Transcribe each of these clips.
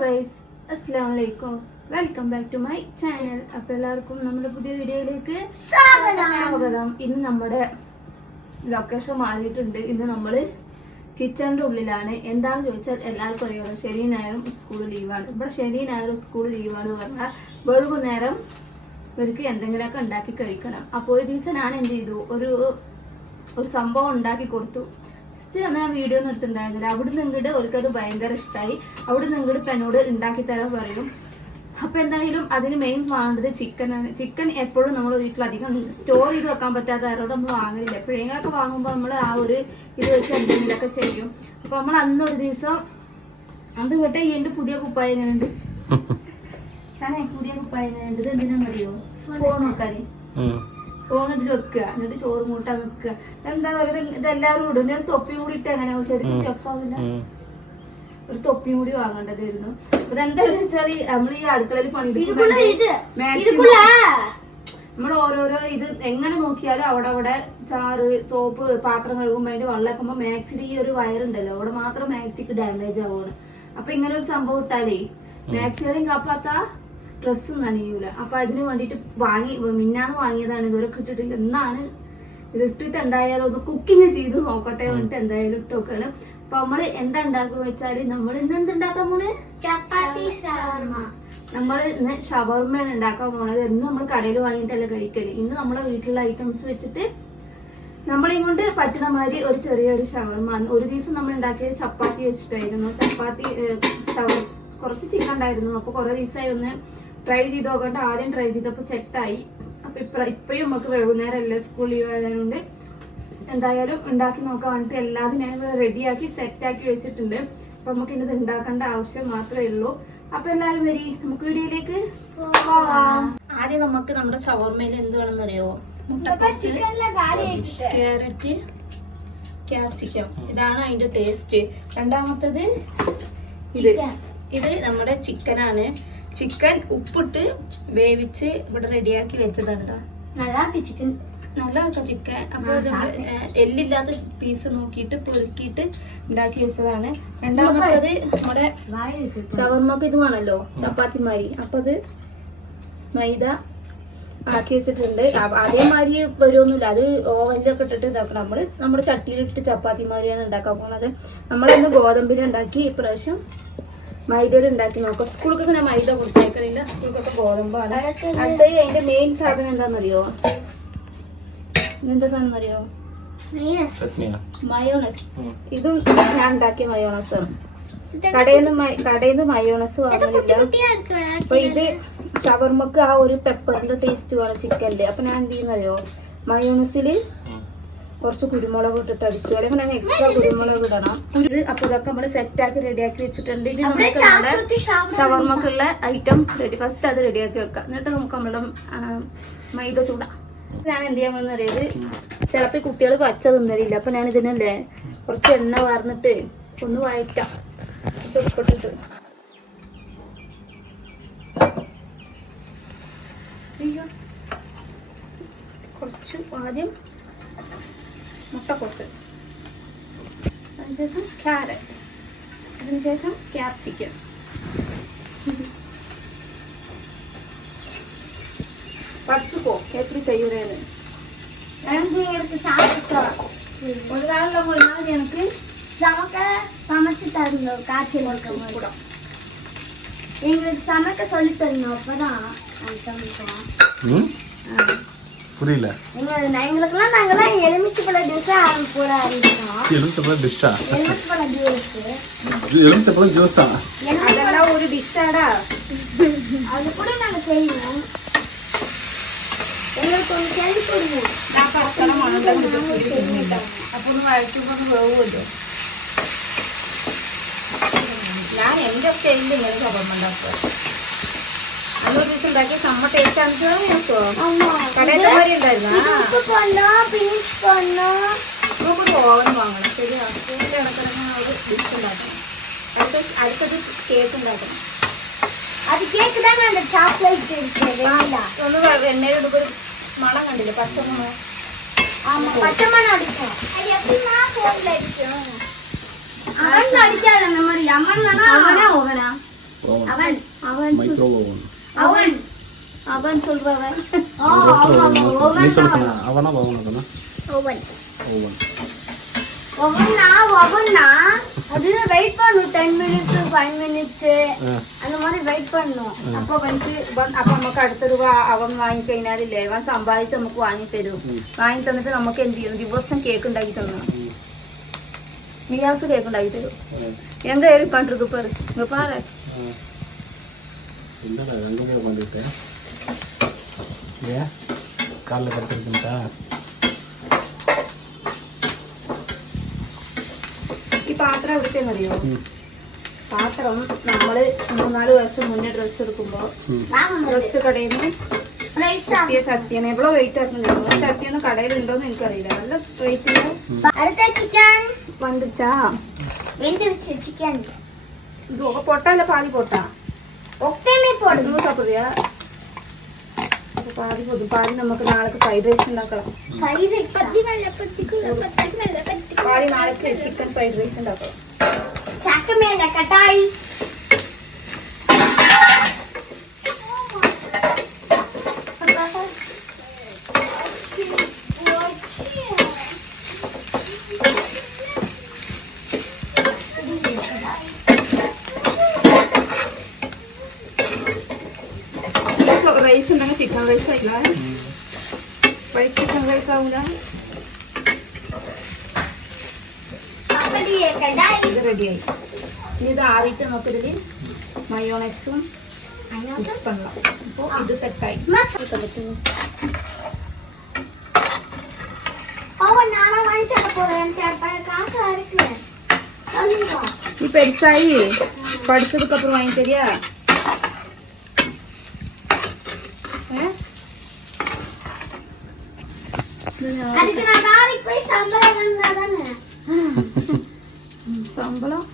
Guys, അസ്സലാമു അലൈക്കും. Welcome back to my channel. അപ്പോൾ എല്ലാവർക്കും നമ്മുടെ പുതിയ വീഡിയോയിലേക്ക് സ്വാഗതം. ഇന്ന് നമ്മുടെ ലൊക്കേഷൻ മാറിയിട്ടുണ്ട്. ഇന്ന് നമ്മൾ കിച്ചണിൻ്റെ ഉള്ളിലാണ്. എന്താണെന്ന് ചോദിച്ചാൽ എല്ലാവർക്കും അറിയാമല്ലോ, ശനി ഞായറും സ്കൂൾ ലീവാണ്. ഇവിടെ ശനി ഞായറും സ്കൂൾ ലീവാണ് പറഞ്ഞാൽ വൈകുന്നേരം ഇവർക്ക് എന്തെങ്കിലുമൊക്കെ ഉണ്ടാക്കി കഴിക്കണം. അപ്പോൾ ഒരു ദിവസം ഞാൻ എന്ത് ചെയ്തു, ഒരു സംഭവം ഉണ്ടാക്കി കൊടുത്തു. ഞാൻ വീഡിയോ ഒന്നും എടുത്തിട്ടുണ്ടായിരുന്നില്ല. അവിടുന്ന് ഇങ്ങോട്ട് അവർക്കത് ഭയങ്കര ഇഷ്ടമായി. അവിടുന്ന് ഇങ്ങോട്ട് ഇപ്പം എന്നോട് ഉണ്ടാക്കി തരാൻ പറയും. അപ്പം എന്തായാലും അതിന് മെയിൻ വേണ്ടത് ചിക്കനാണ്. ചിക്കൻ എപ്പോഴും നമ്മൾ വീട്ടിലധികം സ്റ്റോർ ചെയ്ത് വെക്കാൻ പറ്റാത്ത ആരോട് നമ്മൾ വാങ്ങലില്ല. എപ്പോഴെങ്കിലൊക്കെ വാങ്ങുമ്പോൾ നമ്മൾ ആ ഒരു ഇത് വെച്ച് എന്തെങ്കിലുമൊക്കെ ചെയ്യും. അപ്പം നമ്മൾ അന്നൊരു ദിവസം അത് വിട്ടെ എൻ്റെ പുതിയ കുപ്പായ എങ്ങനെയുണ്ട്, ഞാനേ പുതിയ കുപ്പായ എങ്ങനെയുണ്ട്, ഇത് എന്തിനാണെന്നറിയോ, ഫോൺ നോക്കാതെ ഫോൺ ഇതിൽ വെക്കുക, എന്നിട്ട് ചോറ് മൂട്ടാൻ നിൽക്കുക. എന്താ പറയുക, ഇതെല്ലാവരും ഇടും. ഞാൻ തൊപ്പി കൂടി ഇട്ട് എങ്ങനെ ശരിക്കും ചെഫാവില്ല, ഒരു തൊപ്പിയും കൂടി വാങ്ങേണ്ടതായിരുന്നു. ഇവിടെ എന്താണെന്ന് വെച്ചാൽ നമ്മൾ ഈ അടുക്കളയിൽ പണിയെടുക്കുമ്പോൾ നമ്മൾ ഓരോരോ ഇത് എങ്ങനെ നോക്കിയാലും അവിടെ ചാറ് സോപ്പ് പാത്രം കഴുകുമ്പോൾ അതിന്റെ വെള്ളം വെക്കുമ്പോൾ മാക്സിൽ ഈ ഒരു വയറുണ്ടല്ലോ, അവിടെ മാത്രം മാക്സിക്ക് ഡാമേജ് ആവുകയാണ്. അപ്പൊ ഇങ്ങനെ ഒരു സംഭവം ഇട്ടാലേ മാക്സികളെയും കാപ്പാത്ത ഡ്രസ്സും നനയൂല. അപ്പൊ അതിന് വേണ്ടിട്ട് മിന്നാന്ന് വാങ്ങിയതാണ്. ഇതുവരെ ഇട്ടിട്ടില്ല. എന്നാണ് ഇത് ഇട്ടിട്ട് എന്തായാലും ഒന്ന് കുക്കിംഗ് ചെയ്ത് നോക്കട്ടെ വേണ്ടിട്ട് എന്തായാലും ഇട്ടൊക്കെയാണ്. അപ്പൊ നമ്മള് എന്താ ഉണ്ടാക്കുക വെച്ചാല്, നമ്മൾ ഇന്ന് എന്തുണ്ടാക്കാൻ പോണേ, ചപ്പാത്തി ഷവർമ. നമ്മൾ ഇന്ന് ഷവർമയാണ് ഉണ്ടാക്കാൻ പോണത്. എന്ന് നമ്മൾ കടയിൽ വാങ്ങിയിട്ടല്ല കഴിക്കല്. ഇന്ന് നമ്മളെ വീട്ടിലുള്ള ഐറ്റംസ് വെച്ചിട്ട് നമ്മളെയും കൊണ്ട് പറ്റുന്ന മാതിരി ഒരു ചെറിയൊരു ഷവർമ. ഒരു ദിവസം നമ്മൾ ഉണ്ടാക്കിയത് ചപ്പാത്തി വെച്ചിട്ടായിരുന്നു. ചപ്പാത്തി കുറച്ച് ചിക്കൻ ഉണ്ടായിരുന്നു. അപ്പൊ കുറെ ദിവസമായി ഒന്ന് ട്രൈ ചെയ്ത് നോക്കണ്ട. ആദ്യം ട്രൈ ചെയ്തപ്പോൾ സെറ്റായി. അപ്പൊ ഇപ്പഴും നമുക്ക് വൈകുന്നേരം അല്ലേ, സ്കൂൾ ലീവ് ആയതുകൊണ്ട് എന്തായാലും ഉണ്ടാക്കി നോക്കാൻ വേണ്ടിട്ട് എല്ലാതും ഞാൻ റെഡിയാക്കി സെറ്റാക്കി വെച്ചിട്ടുണ്ട്. അപ്പൊ നമുക്ക് ഇന്നത് ഉണ്ടാക്കേണ്ട ആവശ്യം മാത്രമേ ഉള്ളൂ. അപ്പൊ എല്ലാരും വരി, നമുക്ക് വീഡിയോയിലേക്ക് പോവാം. ആദ്യം നമുക്ക് നമ്മുടെ ഷവർമയിൽ എന്ത് വേണമെന്ന് അറിയോ, ക്യാരറ്റ്, ക്യാപ്സിക്കം, ഇതാണ് അതിന്റെ ടേസ്റ്റ്. രണ്ടാമത്തത് ഇത് നമ്മുടെ ചിക്കനാണ്. ചിക്കൻ ഉപ്പിട്ട് വേവിച്ച് ഇവിടെ റെഡിയാക്കി വെച്ചതാണ്. നല്ല ചിക്കൻ. അപ്പോൾ നമ്മൾ എല്ലില്ലാത്ത പീസ് നോക്കിയിട്ട് പെറുക്കിയിട്ട് ഉണ്ടാക്കി വെച്ചതാണ്. രണ്ടാമത്തത് നമ്മുടെ ഷവർമക്ക് ഇത് വേണമല്ലോ, ചപ്പാത്തി മാരി. അപ്പൊ അത് മൈദ ആക്കി വെച്ചിട്ടുണ്ട്. അതേമാതിരി വരുമൊന്നുമില്ല, അത് ഓവനിലൊക്കെ ഇട്ടിട്ട് ഇതാക്കണം. നമ്മുടെ ചട്ടിയിലിട്ട് ചപ്പാത്തി മാരിയാണ് ഉണ്ടാക്കാൻ പോണത്. നമ്മളിന്ന് ഗോതമ്പിലുണ്ടാക്കി, ഇപ്രാവശ്യം മൈദയിൽ ഉണ്ടാക്കി നോക്കാം. സ്കൂൾക്ക് ഇങ്ങനെ മൈദ കൊടുത്തേക്കണില്ല, സ്കൂൾക്കൊക്കെ ഗോതമ്പാണ്. അടുത്ത അതിന്റെ മെയിൻ സാധനം എന്താണെന്നറിയോ, എന്താ സാധനം അറിയോ, മയോണസ്. ഇതും ഞാൻ ഉണ്ടാക്കിയ മയോണസ് ആണ്. കടയിന്ന് മയോണസ് വാങ്ങലില്ല. അപ്പൊ ഇത് ഷവർമക്ക് ആ ഒരു പെപ്പറിന്റെ ടേസ്റ്റ് വേണം ചിക്കൻ്റെ. അപ്പൊ ഞാൻ എന്ത് ചെയ്യുന്നറിയോ, മയോണസില് കുറച്ച് കുരുമുളക് ഇട്ടിട്ട് അടിച്ചു, അല്ലെങ്കിൽ ഞാൻ എക്സ്ട്രാ കുരുമുളക് ഇടണം. അപ്പൊ ഇതൊക്കെ നമ്മൾ സെറ്റാക്കി റെഡിയാക്കി വെച്ചിട്ടുണ്ട്. ഇനി നമുക്ക് നമ്മുടെ ഷവർമക്കുള്ള ഐറ്റംസ് റെഡി, ഫസ്റ്റ് അത് റെഡിയാക്കി വെക്കാം. എന്നിട്ട് നമുക്ക് നമ്മുടെ മൈദ ചൂടാം. ഞാൻ എന്ത് ചെയ്യാമെന്ന് അറിയത്, ചിലപ്പോൾ കുട്ടികൾ പച്ച തിന്നലില്ല. അപ്പൊ ഞാൻ ഇതിനല്ലേ കുറച്ച് എണ്ണ വാർന്നിട്ട് ഒന്ന് വഴറ്റാം, കുറച്ച് ഉപ്പിട്ടിട്ട്. കുറച്ച് ആദ്യം മുട്ടക്കോസ്, അതിനുശേഷം ക്യാരറ്റ്, അതിനുശേഷം ക്യാപ്സിക്കം, പച്ചക്കോ எப்படி செய்யறது எடுத்து சாப்பிட்டோம். ஒரு நாள்ல ஒரு நாள் எனக்கு சமைச்சு தரணும். காய்ச்சல் இருக்கும் கூட எங்களுக்கு சமைக்க சொல்லி தரணும். அப்பதான் புரியல. எங்களுக்கெல்லாம் நாங்கெல்லாம் எலுமிச்சப்பழ டிஷ்ஷா போட ஆரம்பிச்சோம். எலுமிச்சப்பழ டிஷ்ஷா? எலுமிச்சப்பழ ஜூஸ். எலுமிச்சப்பழ ஜூஸா? அதெல்லாம் ஒரு டிஷ்ஷாடா, அது கூட நாங்க செய்வோம். எங்களுக்கு ஒன்று செஞ்சு கொடுங்க. അപ്പൊ വഴറ്റുമ്പോൾ വേവുമല്ലോ. ഞാൻ എൻ്റെ സ്റ്റൈലിൽ ഇങ്ങനെ ഷവർമ ഉണ്ടാക്കുക. അന്നൊരു ദിവസം ഉണ്ടാക്കി നമ്മ ടേസ്റ്റ് ആണെന്നോ കടയിലെ മാതിരി ഉണ്ടായിരുന്നു. നമുക്കൊരു ഓവൻ വാങ്ങണം. ശരിയാ, സ്കൂളിൽ ഇടക്കിടക്കുന്ന ഒരു ഡിഷ് ഉണ്ടാക്കണം. അടുത്തത് കേക്ക് ഉണ്ടാക്കണം. അത് കേക്ക് തന്നെ ഉണ്ട്, ചോക്ലേറ്റ് ഒന്ന് എണ്ണയിലെടുക്കുക. മണം കണ്ടില്ലേ, പച്ചമണം. പച്ചമണം അടിക്കണം. അടിക്കാതെ മെമ്മറി. അമ്മ ഓവനാ சொல்றவன் நீ சொல்ல சொன்ன அவனா பவனா ஓவன் ஓவன் ஓவன்னா அது வெயிட் பண்ணும் 10 minutes 5 minutes அந்த மாதிரி வெயிட் பண்ணும். അപ്പൊ നമുക്ക് അടുത്തൊരു അവൻ വാങ്ങി കഴിഞ്ഞാലില്ലേ അവൻ സമ്പാദിച്ച് നമുക്ക് വാങ്ങി തരും. വാങ്ങി തന്നിട്ട് നമുക്ക് എന്ത് ചെയ്യും, ദിവസം കേക്ക് ഉണ്ടാക്കി തന്നു. മിയാസ് കേക്ക് ഉണ്ടാക്കി തരും. எங்க ஹெல்ப் பண்றது பாரு, இங்க பாரு. என்னடா எங்க பண்ணிட்டே ஏ கால்ல கட்டிருக்கா. ഈ പാത്രം എവിടത്തെ അറിയോ? പാത്രം നമ്മള് 3-4 വർഷം മുന്നേ ഡ്രസ് എടുക്കുമ്പോ ഡ്രസ് കടയിൽ നിന്ന് കിട്ടിയ ചട്ടിയാണ്. എவ்வளோ വെയിറ്റ് ആക്കുന്നുണ്ട്. ചട്ടിയൊന്നും കടയിലുണ്ടോന്ന് എനിക്കറിയില്ല. നല്ല വെയിറ്റ് വന്നിച്ചാ. சிக்கன் இது ఒక పొట్ట இல்ல பாதி போட்டா ஒக்டேமே போடு இது சாப்பிடுறியா? பாதி போடு. பாதி நமக்கு நாளைக்கு ஃப்ரைட் ரைஸ் ഉണ്ടാക്കണം. ഫ്രൈഡ് റൈസ് പത്തി പാതി നാളേക്ക് ചിക്കൻ ഫ്രൈഡ് റൈസ് ഉണ്ടാക്കണം. ചക്കമേല കട്ടായി റൈസ് ഉണ്ടെങ്കിൽ ചിക്കൻ റൈസ് ആയില്ല, വൈറ്റ് ചിക്കൻ റൈസ് ആവില്ല. ഇത് റെഡിയായി. ഇനി ഇത് ആവിട്ട് നമുക്കിതിൽ മയോണൈസും മിക്സ് பண்ணலாம். അപ്പോൾ ഇത് സെറ്റായി. நீ பெருசாயி படிச்சதுக்கு அப்புறம் வாங்கி தெரியா? சம்பளம்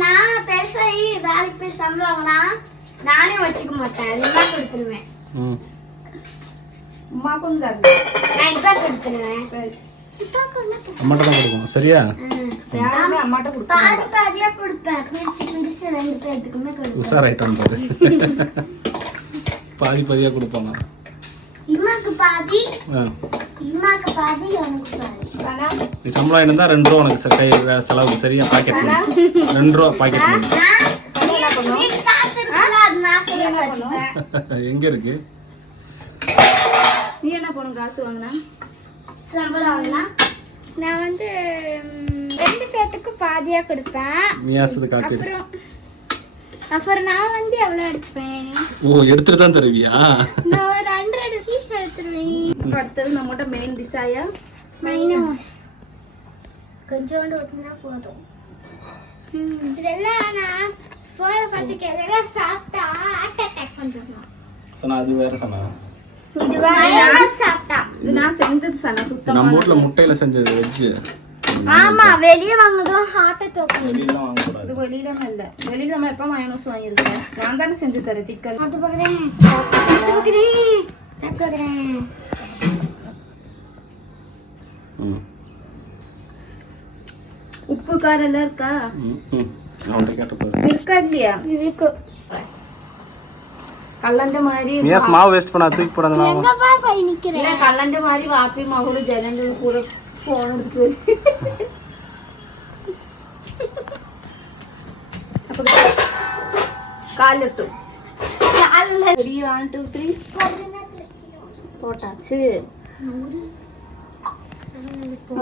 நான் பெருசாகி வேலைக்கு போய் சம்பளம் வாங்கினா நானே வச்சுக்க மாட்டேன். இதெல்லாம் கொடுத்துருவேன். உமாக்கும் தரல, நான் இதான் கொடுத்துருவேன். அம்மாட்ட தான் கொடுக்கணும். சரியா? அம்மாட்ட பாதி பாதியா கொடுப்பேன். சிக்கன் டிஷ் 2 பேத்துக்குமே கொடுப்பேன். உஷாராயிட்டான் பாரு. பாதி பாதியா கொடுப்பாங்க. இம்மாக்கு பாதி இம்மாக்கு பாதி எனக்கு பாதி. நீ சம்பளம் இருந்தா 2 ரூபா உனக்கு கை செலவுக்கு சரியா பாக்கெட் 2 ரூபா பாக்கெட் எங்க இருக்கு? நீ என்ன பண்ணும் காசு வாங்கினா? சம்பளம் வாங்கினா நான் வந்து 2 பேத்துக்கு பாதியா கொடுப்பேன். மியாசது காத்திருச்சு. அப்புறம் நான் வந்து எவ்வளவு எடுப்பேன்? ஓ, எடுத்துட்டு தான் தருவியா? நான் ஒரு 100 பீஸ் எடுத்துருவேன். அடுத்தது நம்மளோட மெயின் டிஷ்ஷாயா மைனஸ் கொஞ்சோண்டு ஊற்றினா போதும். இதெல்லாம் நான் போன பார்த்துக்கு எதெல்லாம் சாப்பிட்டா ஹார்ட் அட்டாக் வந்துடணும். சொன்னா அது வேற சொன்னா. இது மைனஸ் சாப்பிட்டா இது நான் செஞ்சது சன சுத்தமா. நம்ம வீட்ல முட்டையில செஞ்சது வெஜ். ஆமா, வெளிய வாங்குறதும் ஹார்ட் அட்டாக் வந்து. வெளியில வாங்க கூடாது. இது வெளியில இல்ல. வெளியில நம்ம எப்ப மயோனஸ் வாங்கிருக்கோம். நான் தானே செஞ்சு தரேன் சிக்கன். அது பக்கறேன் சக்கறேன். உப்பு காரம் எல்லாம் இருக்கா? அவன்கிட்ட கேட்ட பாரு. இருக்கா இல்லையா? இருக்கு. கல்லண்ட மாதிரி மியாஸ் மாவு வேஸ்ட் பண்ணா தூக்கி போடாத மாவு. எங்க பா போய் நிக்கிறேன். இல்ல கல்லண்ட மாதிரி வாப்பி மகளு ஜனங்கள் கூட போன் எடுத்து அப்ப காலிட்டு அல்ல 1 2 3 போட்டாச்சு.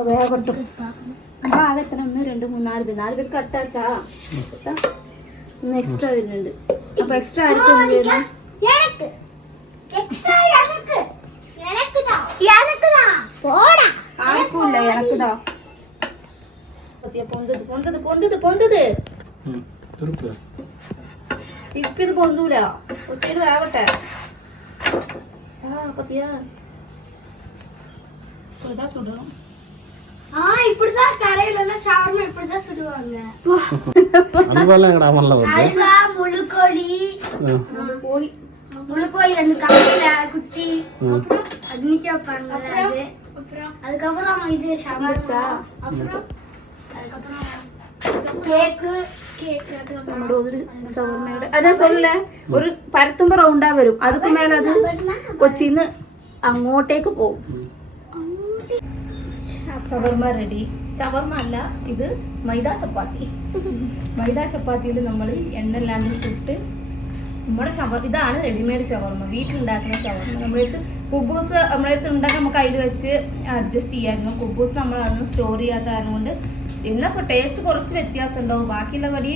வேகட்டும். அது எத்தனை 1 2 3 4 பேர் கட்டாச்சா? இன்னும் எக்ஸ்ட்ரா வருന്നുണ്ട്. அப்ப எக்ஸ்ட்ரா இருக்கு எனக்கு எக்ஸ்ட்ரா எனக்கு தான் போடா. ஆளுக்கும் இல்ல எனக்கு தான். பத்தியா பொந்தது திருப்பு. இப்ப இது பொந்தூல ஒரு சைடு வேகட்ட. பத்தியா இப்படிதான் சுடணும். இப்படிதான் கடையில எல்லாம் ஷவர்மா இப்படிதான் சுடுவாங்க. அல்வாலாம் எங்கடா அமல்ல வருது? அல்வா முழுக்கோழி கோழி முழுக்கோழி அந்த கடையில குத்தி அது நிக்க வைப்பாங்க. அது அதுக்கப்புறம் இது ஷவர்மா. அப்புறம் அதுக்கப்புறம் கேக்கு നമ്മുടെ ഒരു ഷവർമ്മയുടെ അതാ சொல்ல ഒരു പരത്തുമ്പോ റൗണ്ടാ വരും അതുക്ക് മേലെ അത് കൊച്ചിന്ന് അങ്ങോട്ടേക്ക് പോകും. ഷവർമ്മ റെഡി. ഷവർമ്മ അല്ല, ഇത് മൈദ ചപ്പാത്തി. മൈദ ചപ്പാത്തിയിൽ നമ്മൾ എണ്ണല്ലാണ്ട് ചുട്ട് നമ്മുടെ ഇതാണ് റെഡിമെയ്ഡ് ഷവർമ്മ, വീട്ടിലുണ്ടാക്കുന്ന ഷവർമ്മ. നമ്മളടുത്ത് കുബൂസ് നമ്മളടുത്ത് ഉണ്ടാക്കാൻ നമുക്ക് അതിൽ വെച്ച് അഡ്ജസ്റ്റ് ചെയ്യായിരുന്നു. കുബൂസ് നമ്മൾ അതൊന്നും സ്റ്റോർ ചെയ്യാത്ത കാരണം കൊണ്ട് എന്നപ്പോൾ ടേസ്റ്റ് കുറച്ച് വ്യത്യാസം ഉണ്ടാവും. ബാക്കിയുള്ള കടി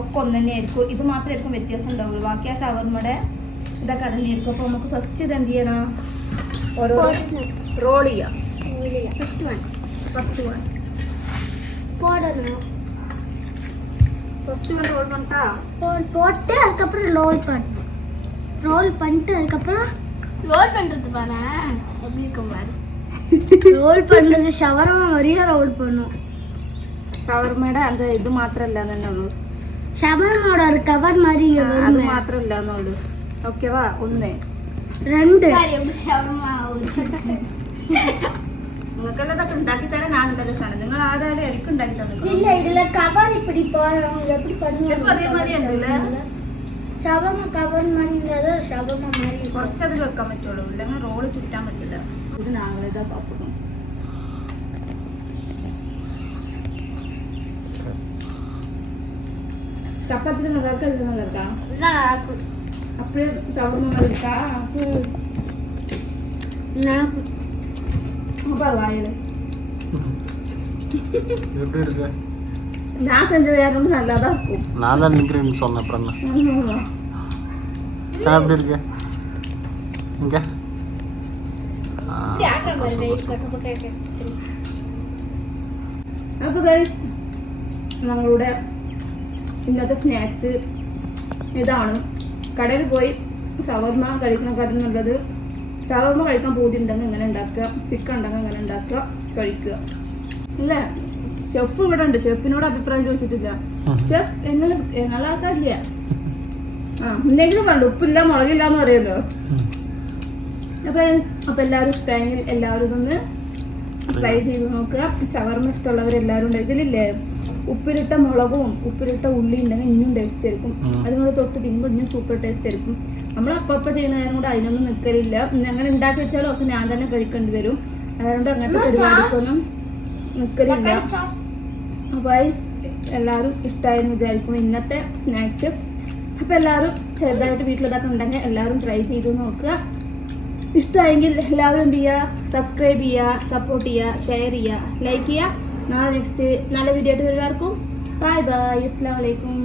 ഒക്കെ ഒന്ന് തന്നെയായിരിക്കും, ഇത് മാത്രമായിരിക്കും വ്യത്യാസം ഉണ്ടാവുള്ളൂ. ബാക്കി ആ ഷവർമ്മയുടെ ഇതൊക്കെ അത് തന്നെയായിരിക്കും. അപ്പോൾ നമുക്ക് ഫസ്റ്റ് ഇത് എന്ത് ചെയ്യണം, ഓരോ റോൾ ചെയ്യാം. ഫസ്റ്റ് വൺ ரோல் பண்ணிட்டா போட்டு அதுக்கப்புறம் ரோல் பண்ணிட்டு அதுக்கப்புறம் ரோல் பண்றது பாரு எப்படி இருக்கும் பாரு. ரோல் பண்றது ஷவர்மா மாதிரியே ரோல் பண்ணும். ഷവർമ്മയുടെ അത് ഇത് മാത്രമല്ല തന്നെ ഉള്ളൂ, ഷവർമോட ഒരു കവർ மாதிரி അത് മാത്രമല്ല എന്നുള്ളൂ. ഓക്കേവാ, ഒന്ന് രണ്ട് നിങ്ങൾക്കെല്ലാം ഇതൊക്കെ ഉണ്ടാക്കി തരാൻ ഞാൻ ഉണ്ടല്ലോ സാധനം, നിങ്ങൾ ആരായാലും എനിക്ക് ഉണ്ടാക്കി തന്നില്ല. இல்ல இதுல கவர் இப்படி போறோம், இது எப்படி ചിലപ്പോൾ അതേ മാതിരി ഉണ്ടല്ലേ, ஷவர்மா கவர் மாதிரி இருந்தா ஷவர்மா மாதிரி കുറച്ചതിൽ വെക്കാൻ പറ്റുള്ളൂ, ഇല്ലെങ്കിൽ റോള് ചുറ്റാൻ പറ്റില്ല. ഇത് ഞങ്ങളിതാ സാപ്പിടും. ചപ്പാത്തി നല്ലതാ, ഇത് നല്ലതാ. அப்படியே ஷவர்மா மாதிரி இருக்கா? பரவாயில்ல, எப்படி இருக்கு? நான் செஞ்சது யாரும் நல்லா தான் இருக்கும். நான் தான் நிக்கிறேன்னு சொன்னேன், அப்புறம் என்ன சார் எப்படி இருக்கு இங்க? അപ്പോൾ ഗൈസ് ഞങ്ങളുടെ ഇന്നത്തെ സ്നാക്സ് ഇതാണ്. കടയിൽ പോയി ഷവർമ്മ കഴിക്കണക്കാട്ടും നല്ലത് ഷവർമ്മ കഴിക്കാൻ പൂതിയുണ്ടെങ്കിൽ ഇങ്ങനെ ഉണ്ടാക്കുക, ചിക്കൻ ഉണ്ടെങ്കിൽ ഇങ്ങനെ ഉണ്ടാക്കുക, കഴിക്കുക. ഇല്ല, ഷെഫ് ഇവിടെ ഉണ്ട്, ഷെഫിനോട് അഭിപ്രായം ചോദിച്ചിട്ടില്ല. ഷെഫ് നല്ല ആൾക്കാരില്ല, എന്തെങ്കിലും പറഞ്ഞു ഉപ്പില്ല മുളകില്ല എന്ന് പറയുമല്ലോ. അപ്പൊ എല്ലാവരും ഇഷ്ടമായെങ്കിൽ എല്ലാവരും ഇതൊന്ന് ട്രൈ ചെയ്ത് നോക്കുക. ഷവർമ്മ ഇഷ്ടമുള്ളവരെല്ലാവരും ഉണ്ട്. ഇതിലില്ലേ ഉപ്പിലിട്ട മുളകും ഉപ്പിലിട്ട ഉള്ളി ഉണ്ടെങ്കിൽ ഇനിയും ടേസ്റ്റ് ആയിരിക്കും. അതുകൊണ്ട് തൊട്ട് തിന്നുമ്പോൾ ഇനിയും സൂപ്പർ ടേസ്റ്റ് ആയിരിക്കും. നമ്മൾ അപ്പം ചെയ്യുന്ന കാര്യം കൊണ്ട് അതിനൊന്നും നിൽക്കലില്ല. അങ്ങനെ ഉണ്ടാക്കി വെച്ചാലും ഒക്കെ ഞാൻ തന്നെ കഴിക്കേണ്ടി വരും. അതുകൊണ്ട് അങ്ങനത്തെ പരിപാടിക്കൊന്നും നിൽക്കലില്ല. അപ്പോൾ എല്ലാവരും ഇഷ്ടമായെന്ന് വിചാരിക്കും ഇന്നത്തെ സ്നാക്സ്. അപ്പോൾ എല്ലാവരും ചെറുതായിട്ട് വീട്ടിലിതൊക്കെ ഉണ്ടെങ്കിൽ എല്ലാവരും ട്രൈ ചെയ്ത് നോക്കുക. ഇഷ്ടമായെങ്കിൽ എല്ലാവരും എന്ത് ചെയ്യുക, സബ്സ്ക്രൈബ് ചെയ്യുക, സപ്പോർട്ട് ചെയ്യുക, ഷെയർ ചെയ്യുക, ലൈക്ക് ചെയ്യുക. നാളെ നെക്സ്റ്റ് നല്ല വീഡിയോ ആയിട്ട് എല്ലാവർക്കും ബൈ ബൈ. അസ്സലാമു അലൈക്കും.